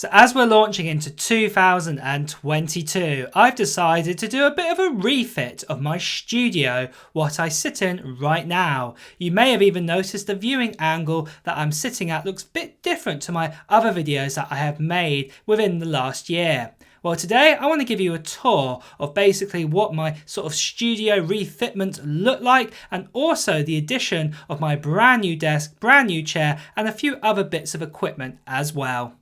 So as we're launching into 2022, I've decided to do a bit of a refit of my studio, what I sit in right now. You may have even noticed the viewing angle that I'm sitting at looks a bit different to my other videos that I have made within the last year. Well, today I want to give you a tour of basically what my sort of studio refitment looked like, and also the addition of my brand new desk, brand new chair, and a few other bits of equipment as well.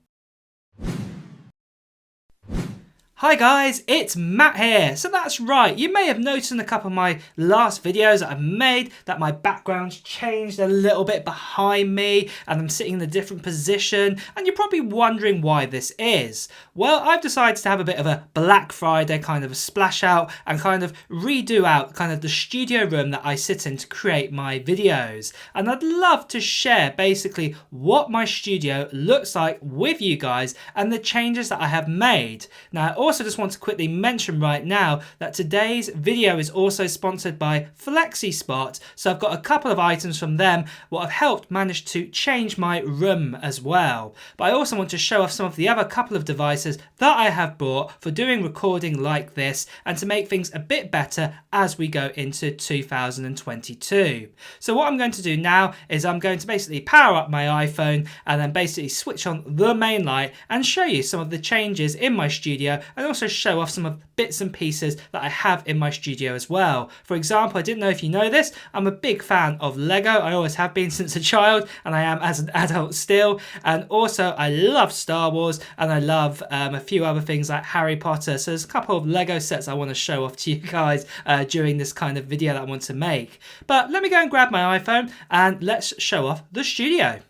Hi guys, it's Matt here. So that's right, you may have noticed in a couple of my last videos that I've made that my background's changed a little bit behind me and I'm sitting in a different position, and you're probably wondering why this is. Well, I've decided to have a bit of a Black Friday kind of a splash out and kind of redo out kind of the studio room that I sit in to create my videos. And I'd love to share basically what my studio looks like with you guys and the changes that I have made. Now, I also just want to quickly mention right now that today's video is also sponsored by FlexiSpot. So I've got a couple of items from them what have helped manage to change my room as well. But I also want to show off some of the other couple of devices that I have bought for doing recording like this and to make things a bit better as we go into 2022. So what I'm going to do now is I'm going to basically power up my iPhone and then basically switch on the main light and show you some of the changes in my studio, and also show off some of the bits and pieces that I have in my studio as well. For example, I didn't know if you know this, I'm a big fan of Lego. I always have been since a child, and I am as an adult still. And also I love Star Wars, and I love a few other things like Harry Potter. So there's a couple of Lego sets I want to show off to you guys during this kind of video that I want to make. But let me go and grab my iPhone and let's show off the studio.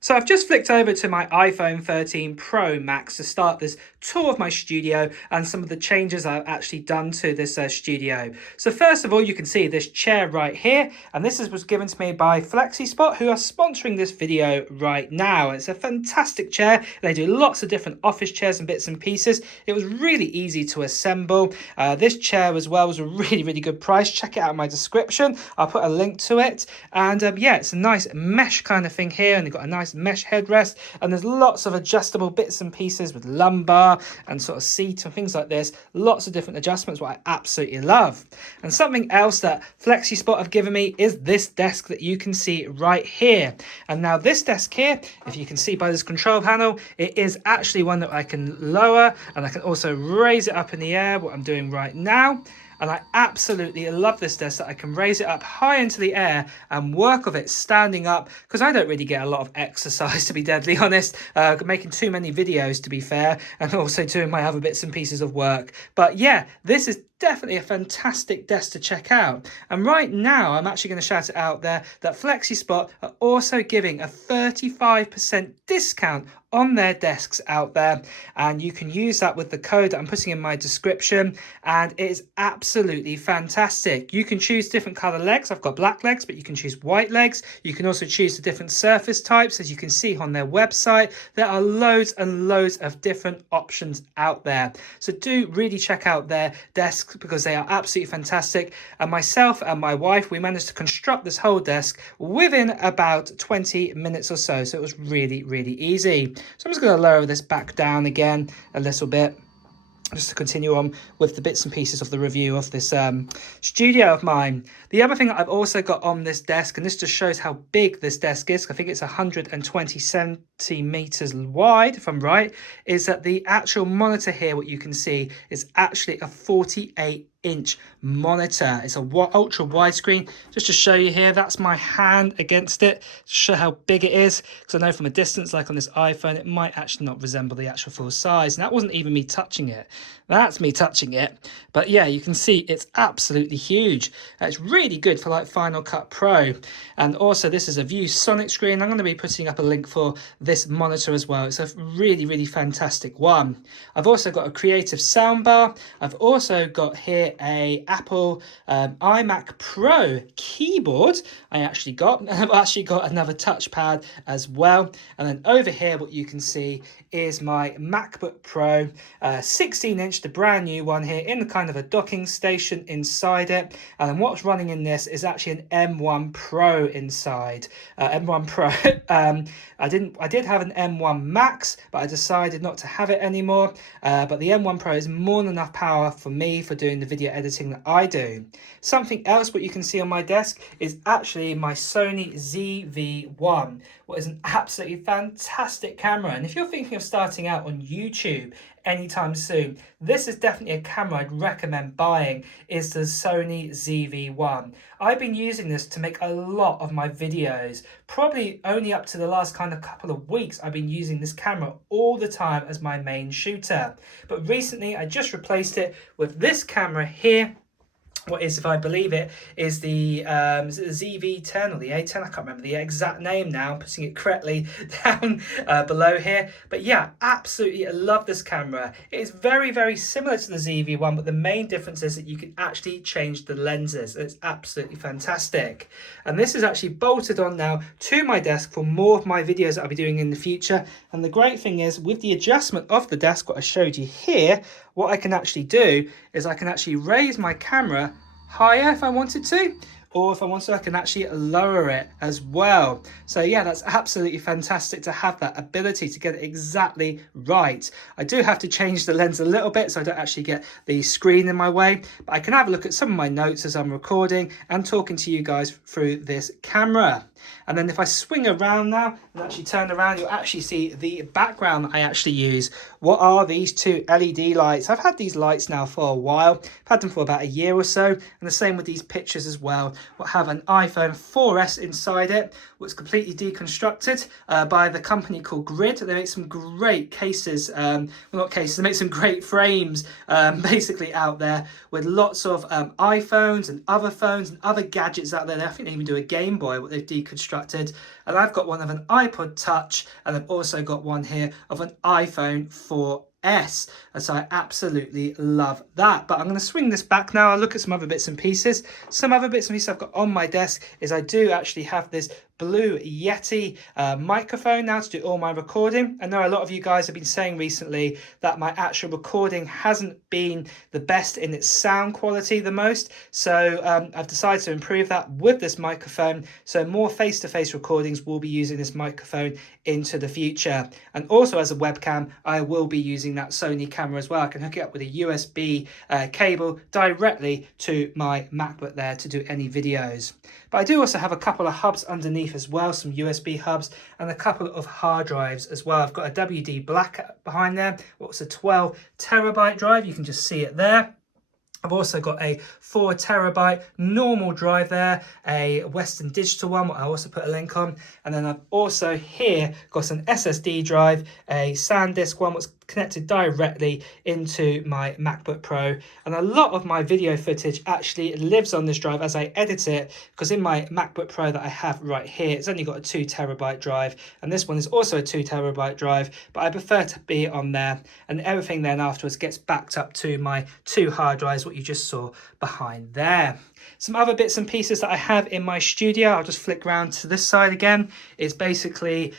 So I've just flicked over to my iPhone 13 Pro Max to start this tour of my studio and some of the changes I've actually done to this studio. So first of all, you can see this chair right here, and this was given to me by FlexiSpot, who are sponsoring this video right now. It's a fantastic chair. They do lots of different office chairs and bits and pieces. It was really easy to assemble. This chair as well was a really good price. Check it out in my description. I'll put a link to it. And yeah, it's a nice mesh kind of thing here, and they've got a nice mesh headrest, and there's lots of adjustable bits and pieces with lumbar and sort of seat and things like this. Lots of different adjustments, what I absolutely love. And something else that FlexiSpot have given me is this desk that you can see right here. And now this desk here, if you can see by this control panel, it is actually one that I can lower, and I can also raise it up in the air, what I'm doing right now. And I absolutely love this desk that I can raise it up high into the air and work with it standing up, because I don't really get a lot of exercise, to be deadly honest, making too many videos to be fair, and also doing my other bits and pieces of work. But yeah, this is definitely a fantastic desk to check out. And right now I'm actually going to shout it out there that FlexiSpot are also giving a 35% discount on their desks out there, and you can use that with the code that I'm putting in my description, and it is absolutely fantastic. You can choose different color legs. I've got black legs, but you can choose white legs. You can also choose the different surface types. As you can see on their website, there are loads and loads of different options out there. So do really check out their desks, because they are absolutely fantastic. And myself and my wife, we managed to construct this whole desk within about 20 minutes or so. So it was really easy. So I'm just going to lower this back down again a little bit, just to continue on with the bits and pieces of the review of this studio of mine. The other thing that I've also got on this desk, and this just shows how big this desk is, I think it's 120 centimeters wide if I'm right, is that the actual monitor here, what you can see, is actually a 48-inch monitor. It's a ultra wide screen. Just to show you here, that's my hand against it to show how big it is, because I know from a distance, like on this iPhone, it might actually not resemble the actual full size. And that wasn't even me touching it, that's me touching it. But yeah, you can see it's absolutely huge. It's really good for like Final Cut Pro. And also this is a ViewSonic screen. I'm going to be putting up a link for this monitor as well. It's a really fantastic one. I've also got a creative soundbar. I've also got here a Apple iMac Pro keyboard. I actually got. I've actually got another touchpad as well. And then over here, what you can see is my MacBook Pro 16-inch, the brand new one here, in the kind of a docking station inside it. And then what's running in this is actually an M1 Pro inside. M1 Pro. I did have an M1 Max, but I decided not to have it anymore. But the M1 Pro is more than enough power for me for doing the video editing that I do. Something else what you can see on my desk is actually my Sony ZV-1, what is an absolutely fantastic camera. And if you're thinking of starting out on YouTube anytime soon, this is definitely a camera I'd recommend buying, is the Sony ZV-1. I've been using this to make a lot of my videos. Probably only up to the last kind of couple of weeks I've been using this camera all the time as my main shooter. But recently I just replaced it with this camera here. What is, if I believe it, is the ZV-10 or the A10. I can't remember the exact name now. I'm putting it correctly down below here. But yeah, absolutely, I love this camera. It is very, very similar to the ZV-1, but the main difference is that you can actually change the lenses. It's absolutely fantastic. And this is actually bolted on now to my desk for more of my videos that I'll be doing in the future. And the great thing is, with the adjustment of the desk, what I showed you here, what I can actually do is I can actually raise my camera higher if I wanted to, or if I want to, I can actually lower it as well. So yeah, that's absolutely fantastic to have that ability to get it exactly right. I do have to change the lens a little bit so I don't actually get the screen in my way, but I can have a look at some of my notes as I'm recording and talking to you guys through this camera. And then if I swing around now and actually turn around, you'll actually see the background that I actually use. What are these two LED lights? I've had these lights now for a while. I've had them for about a year or so. And the same with these pictures as well. We'll have an iPhone 4S inside it, which is completely deconstructed by the company called Grid. They make some great cases, well, not cases, they make some great frames basically out there with lots of iPhones and other phones and other gadgets out there. I think they even do a Game Boy, what they've deconstructed. And I've got one of an iPod Touch, and I've also got one here of an iPhone 4S. And so I absolutely love that. But I'm going to swing this back now. I'll look at some other bits and pieces. Some other bits and pieces I've got on my desk is I do actually have this Blue Yeti microphone now to do all my recording. I know a lot of you guys have been saying recently that my actual recording hasn't been the best in its sound quality the most, so I've decided to improve that with this microphone. So more face-to-face recordings will be using this microphone into the future. And also as a webcam, I will be using that Sony camera as well. I can hook it up with a USB cable directly to my MacBook there to do any videos. But I do also have a couple of hubs underneath as well, some USB hubs and a couple of hard drives as well. I've got a WD Black behind there, what's a 12 terabyte drive, you can just see it there. I've also got a 4 terabyte normal drive there, a Western Digital one, what I also put a link on. And then I've also here got an SSD drive, a SanDisk one, what's connected directly into my MacBook Pro. And a lot of my video footage actually lives on this drive as I edit it, because in my MacBook Pro that I have right here, it's only got a 2 terabyte drive, and this one is also a 2 terabyte drive, but I prefer to be on there, and everything then afterwards gets backed up to my 2 hard drives, what you just saw behind there. Some other bits and pieces that I have in my studio, I'll just flick around to this side again, is basically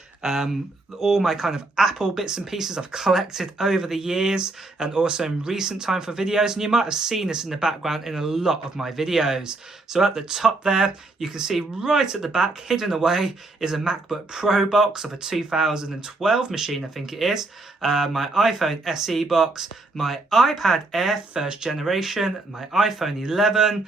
all my kind of Apple bits and pieces I've collected over the years and also in recent time for videos, and you might have seen this in the background in a lot of my videos. So at the top there, you can see right at the back, hidden away, is a MacBook Pro box of a 2012 machine, I think it is, my iPhone SE box, my iPad Air first generation, my iPhone 11,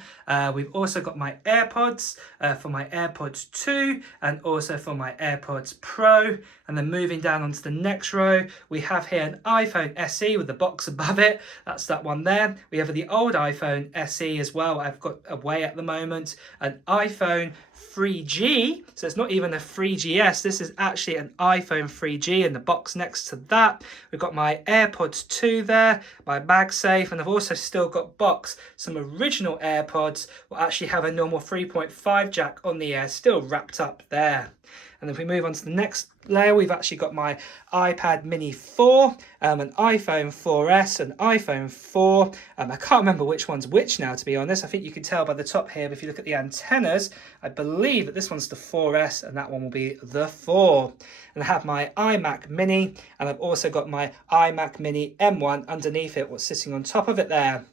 we've also got my AirPods for my AirPods 2 and also for my AirPods Pro. And then moving down onto the next row, we have here an iPhone SE with the box above it. That's that one there. We have the old iPhone SE as well, I've got away at the moment. An iPhone 3G, so it's not even a 3GS, this is actually an iPhone 3G in the box next to that. We've got my AirPods 2 there, my MagSafe, and I've also still got some original AirPods will actually have a normal 3.5 jack on the air, still wrapped up there. And if we move on to the next layer, we've actually got my iPad mini 4, an iPhone 4S, an iPhone 4. I can't remember which one's which now, to be honest. I think you can tell by the top here, but if you look at the antennas, I believe that this one's the 4S and that one will be the 4. And I have my iMac mini, and I've also got my iMac mini M1 underneath it, what's sitting on top of it there.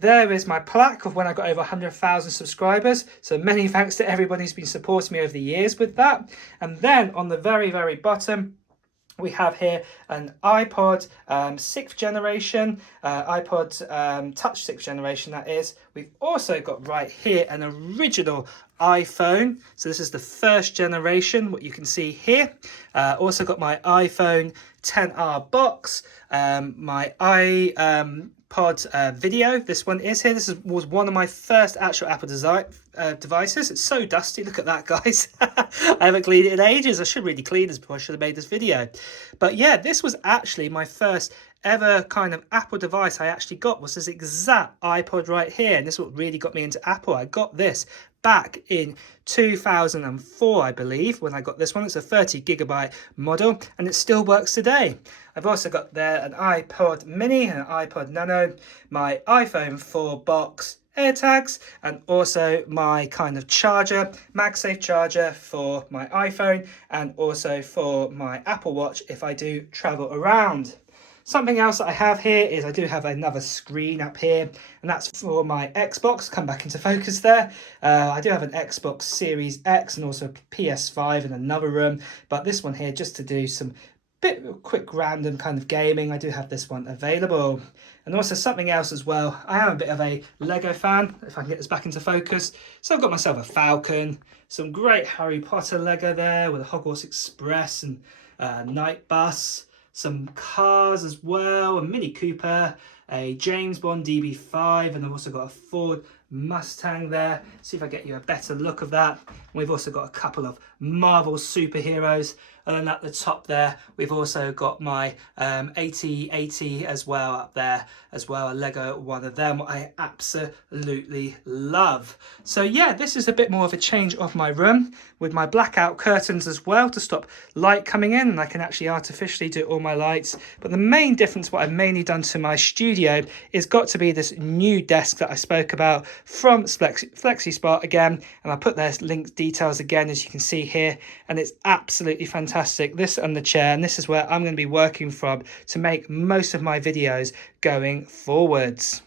There is my plaque of when I got over 100,000 subscribers. So many thanks to everybody who's been supporting me over the years with that. And then on the very, very bottom, we have here an iPod 6th generation, iPod Touch 6th generation, that is. We've also got right here an original iPhone. So this is the 1st generation, what you can see here. Also got my iPhone 10R box, my iPod video. This one is here. This was one of my first actual Apple devices. It's so dusty. Look at that, guys. I haven't cleaned it in ages. I should really clean this before I should have made this video. But yeah, this was actually my first ever kind of Apple device I actually got, was this exact iPod right here. And this is what really got me into Apple. I got this back in 2004, I believe, when I got this one. It's a 30GB model and it still works today. I've also got there an iPod mini and an iPod nano, my iPhone 4 box, AirTags, and also my kind of charger, MagSafe charger for my iPhone and also for my Apple Watch if I do travel around. Something else that I have here is I do have another screen up here, and that's for my Xbox. Come back into focus there. I do have an Xbox Series X and also a PS5 in another room, but this one here just to do some bit of quick random kind of gaming. I do have this one available. And also something else as well, I am a bit of a Lego fan, if I can get this back into focus. So I've got myself a Falcon, some great Harry Potter Lego there with a Hogwarts Express and Night Bus, some cars as well, a Mini Cooper, a James Bond DB5, and I've also got a Ford Mustang there. See if I get you a better look of that. We've also got a couple of Marvel superheroes, and then at the top there we've also got my 8080 as well up there as well, a Lego one of them I absolutely love. So yeah, this is a bit more of a change of my room with my blackout curtains as well to stop light coming in, and I can actually artificially do all my lights. But the main difference, what I've mainly done to my studio, is got to be this new desk that I spoke about from FlexiSpot again, and I put their link details again as you can see here, and it's absolutely fantastic. This and the chair, and this is where I'm going to be working from to make most of my videos going forwards.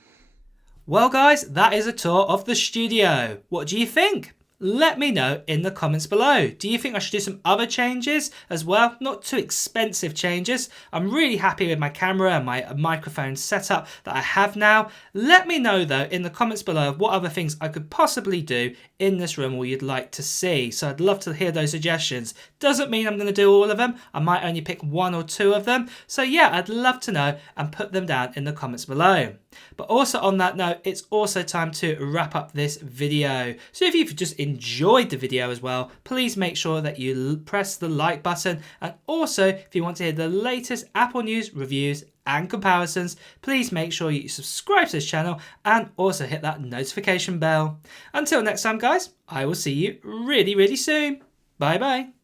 Well guys, that is a tour of the studio. What do you think? Let me know in the comments below. Do you think I should do some other changes as well? Not too expensive changes. I'm really happy with my camera and my microphone setup that I have now. Let me know though in the comments below what other things I could possibly do in this room or you'd like to see. So I'd love to hear those suggestions. Doesn't mean I'm going to do all of them. I might only pick 1 or 2 of them. So yeah, I'd love to know and put them down in the comments below. But also on that note, it's also time to wrap up this video. So if you've just enjoyed the video as well, please make sure that you press the like button. And also, if you want to hear the latest Apple news, reviews and comparisons, please make sure you subscribe to this channel and also hit that notification bell. Until next time guys, I will see you really, really soon. Bye bye.